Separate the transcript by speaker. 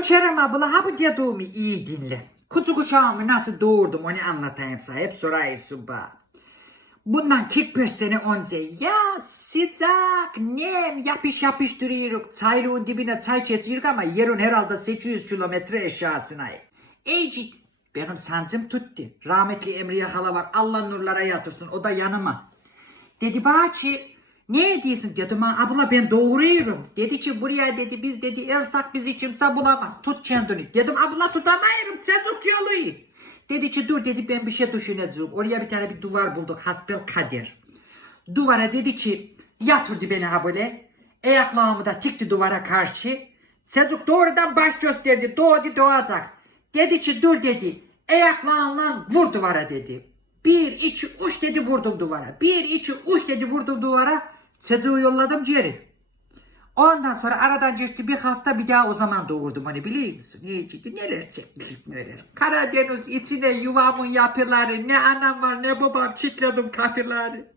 Speaker 1: O Çeren abla ha bu dediğimi iyi dinle. Kuzu kuşağımı nasıl doğurdum onu anlatayım sana. Hep soruyorsun bana. Bundan 45 sene önce ya sıcak nem yapış yapış duruyoruz. Çaylığın dibine çay kesiyoruz ama yerin herhalde 800 kilometre aşağısına. Ecit benim sancım tuttu. Rahmetli Emriye hala var. Allah nurlara yatırsın. O da yanıma. Dedi bahçı ne ediyorsun dedim abla ben doğuruyorum. Dedi ki buraya dedi biz dedi elsak bizi kimse bulamaz. Tut kendini. Dedim abla tutamayırım çocuk yolu. Dedi ki dur dedi ben bir şey düşüneceğim. Oraya bir tane bir duvar bulduk hasbel kader. Duvara dedi ki yatırdı beni ha böyle. Ayaklarımı da tikti duvara karşı. Çocuk doğrudan baş gösterdi. Doğdu doğacak. Dedi ki dur dedi. Ayaklarınla vur duvara dedi. Bir iki uç dedi vurdum duvara. Bir iki uç dedi vurdum duvara. Çocuğu yolladım geri. Ondan sonra aradan geçti bir hafta bir daha o zaman doğurdum hani biliyor musun? İyi ciddi neler çekmişim neler. Karadeniz içine yuvamın yapıları ne anam var ne babam çitledim kapıları.